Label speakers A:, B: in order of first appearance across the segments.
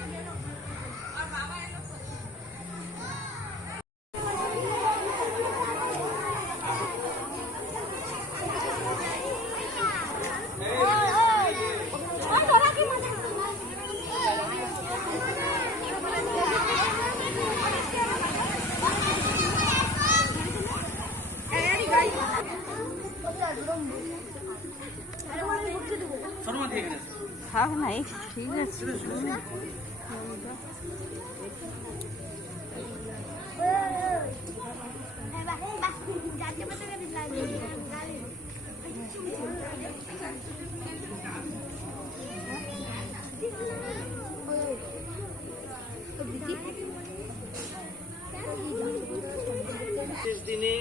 A: cambiaron. ঠিক আছে।
B: শেষ দিনে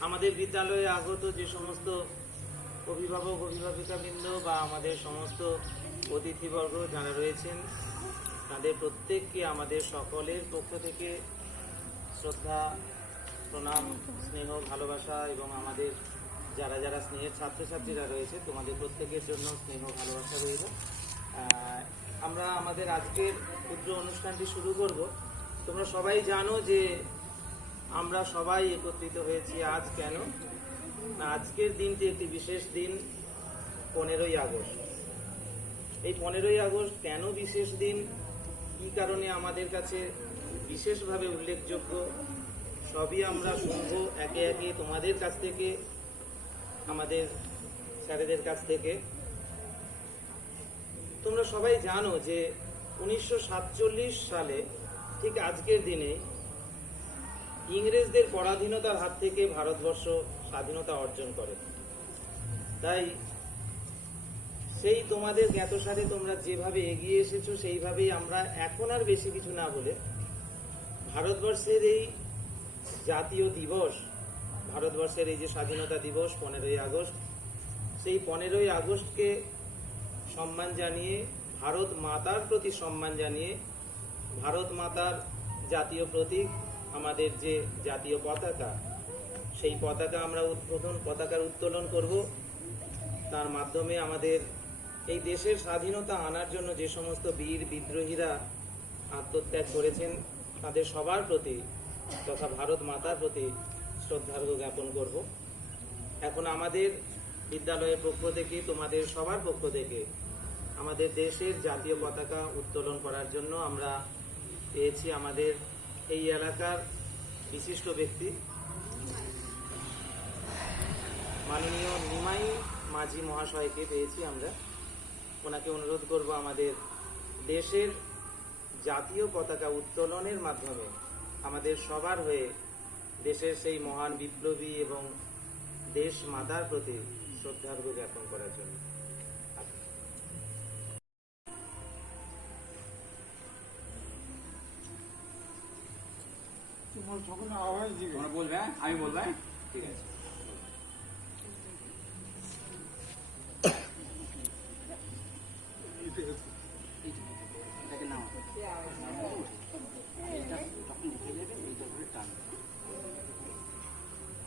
B: আমাদের বিদ্যালয়ে আগত যে সমস্ত অভিভাবক অভিভাবিকাবৃন্দ বা আমাদের সমস্ত অতিথিবর্গ যারা রয়েছেন, তাদের প্রত্যেককে আমাদের সকলের পক্ষ থেকে শ্রদ্ধা, প্রণাম, স্নেহ, ভালোবাসা এবং আমাদের যারা যারা স্নেহের ছাত্রছাত্রীরা রয়েছে, তোমাদের প্রত্যেকের জন্য স্নেহ, ভালোবাসা রইল। আমরা আমাদের আজকের ক্ষুদ্র অনুষ্ঠানটি শুরু করব। তোমরা সবাই জানো যে আমরা সবাই একত্রিত হয়েছি আজ কেন? আজকের দিনটি একটি বিশেষ দিন, পনেরোই আগস্ট। এই পনেরোই আগস্ট কেন বিশেষ দিন? কি কারণে আমাদের কাছে বিশেষভাবে উল্লেখযোগ্য? সবই আমরা শুনব একে একে তোমাদের কাছ থেকে, আমাদের স্যারেদের কাছ থেকে। তোমরা সবাই জানো যে উনিশশো সাতচল্লিশ সালে, ঠিক আজকের দিনে, ইংরেজদের পরাধীনতার হাত থেকে ভারতবর্ষ স্বাধীনতা অর্জন করে। তাই সেই তোমাদের জ্ঞাতসারে তোমরা যেভাবে এগিয়ে এসেছ, সেইভাবেই আমরা এখন আর বেশি কিছু না বলে ভারতবর্ষের এই জাতীয় দিবস, ভারতবর্ষের এই যে স্বাধীনতা দিবস পনেরোই আগস্ট, সেই পনেরোই আগস্টকে সম্মান জানিয়ে, ভারত মাতার প্রতি সম্মান জানিয়ে, ভারত মাতার জাতীয় প্রতীক, আমাদের যে জাতীয় পতাকা, সেই পতাকা আমরা উদ্বোধন, পতাকার উত্তোলন করব। তার মাধ্যমে আমাদের এই দেশের স্বাধীনতা আনার জন্য যে সমস্ত বীর বিদ্রোহীরা আত্মত্যাগ করেছেন, তাদের সবার প্রতি তথা ভারত মাতার প্রতি শ্রদ্ধার্ঘ জ্ঞাপন করব। এখন আমাদের বিদ্যালয়ের পক্ষ থেকে, তোমাদের সবার পক্ষ থেকে আমাদের দেশের জাতীয় পতাকা উত্তোলন করার জন্য আমরা পেয়েছি আমাদের এই এলাকার বিশিষ্ট ব্যক্তি, মাননীয় নিমাই মাঝি মহাশয়কে পেয়েছি আমরা। ওনাকে অনুরোধ করব আমাদের দেশের জাতীয় পতাকা উত্তোলনের মাধ্যমে আমাদের সবার হয়ে দেশের সেই মহান বিপ্লবী এবং দেশ মাতার প্রতি শ্রদ্ধার্ঘ জ্ঞাপন করার জন্য
C: তোমরা বলবে হ্যাঁ? আমি বলব হ্যাঁ? ঠিক আছে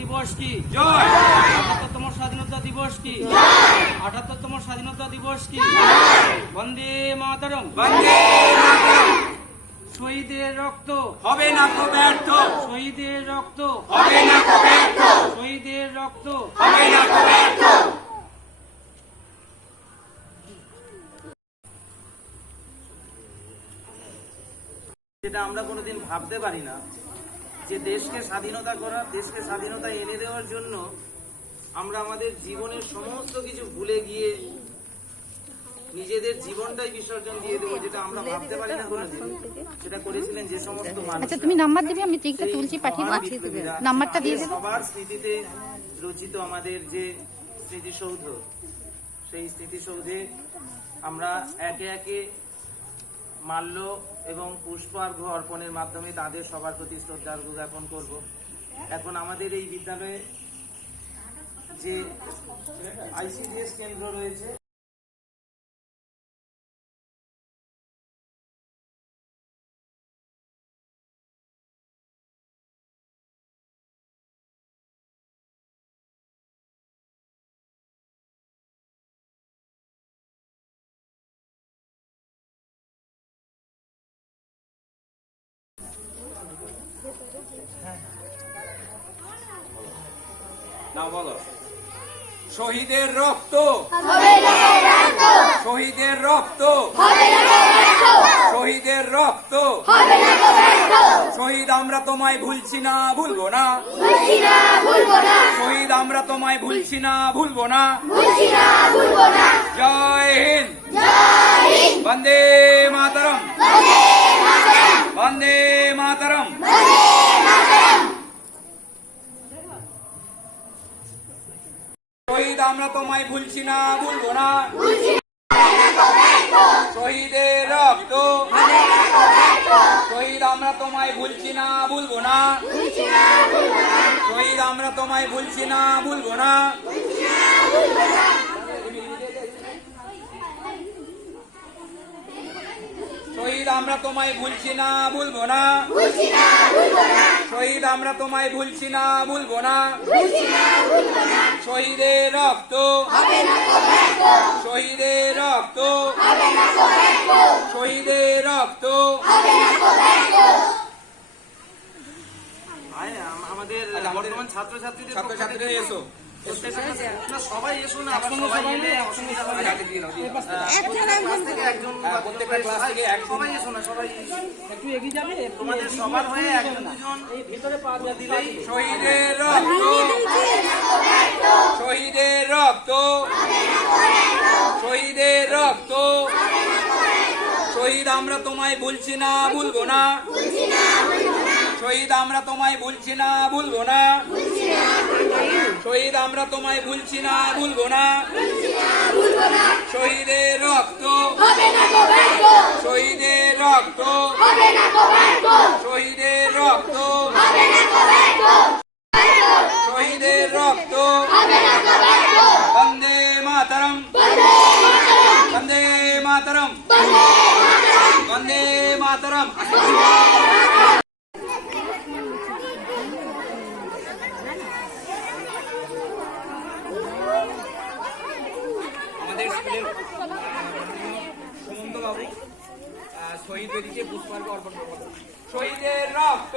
D: দিবস কি? জয়তম স্বাধীনতা দিবস কি? আঠাত্তরতম স্বাধীনতা দিবস কি? বন্দে মাতারম।
C: বন্দে
D: শহীদের রক্ত।
C: হবে না তো ব্যর্থ।
D: শহীদের রক্ত।
C: হবে না তো ব্যর্থ।
D: শহীদের রক্ত।
C: হবে না তো ব্যর্থ।
B: যেটা আমরা কোনোদিন ভাবতে পারি না। যে দেশকে স্বাধীনতা করা দেশকে স্বাধীনতা এনে দেওয়ার জন্য আমরা আমাদের জীবনের সমস্ত কিছু ভুলে গিয়ে নিজেদের জীবনটাই বিসর্জন দিয়ে দেবো যেটা আমরা ভাবতে পারি না কোনোদিন। সেটা করেছিলেন যে সমস্ত মানুষ
A: আচ্ছা তুমি নাম্বার দিবে আমি টিকটা তুলছি পাঠিয়ে দেবো। নাম্বারটা দিয়ে দেবো।
B: সবার স্মৃতিতে রচিত আমাদের যে স্মৃতিসৌধ সেই স্মৃতিসৌধে আমরা একে একে মাল্য এবং পুষ্পার্ঘ অর্পণের মাধ্যমে তাদের সবার প্রতি শ্রদ্ধার্ঘ জ্ঞাপন করব। এখন আমাদের এই বিদ্যালয়ে যে আইসিডিএস কেন্দ্র রয়েছে
C: শহীদের রক্ত। শহীদের রক্ত। শহীদের রক্ত। শহীদ আমরা তোমায় ভুলছি না, ভুলবো না। শহীদ আমরা তোমায় ভুলছি না, ভুলবো না। জয় হিন্দ। বন্দে মাতরম। বন্দে মাতরম শহীদ আমরা তোমায় ভুলছি না, ভুলবো না। শহীদের রক্ত। শহীদ আমরা তোমায় ভুলছি না, ভুলবো না। শহীদ আমরা তোমায় ভুলছি না, ভুলবো না শহীদ আমরা তোমায় ভুলছি না ভুলবো না। শহীদ আমরা তোমায় ভুলছি না ভুলবো না। শহীদের রক্ত। শহীদের রক্ত। শহীদের রক্ত।
B: আমাদের না, হবে না। ক্লাস থেকে একজন। সবাই এসো।
C: শহীদের রক্ত শহীদের রক্ত শহীদের রক্ত শহীদ আমরা তোমায় বলছি না, ভুলবো না। শহীদ আমরা তোমায় বলছি না, ভুলবো না। শহীদ, আমরা তোমায় ভুলছি না, ভুলবো না। শহীদের রক্ত। শহীদের রক্ত। শহীদের রক্ত। শহীদের রক্ত। বন্দে মাতরম। বন্দে মাতরম। বন্দে মাতরম আমাদের স্কুলের সুমন্ত বাবু শহীদ বেদিকে পুষ্পার্ঘ অর্পণ করব। শহীদের রক্ত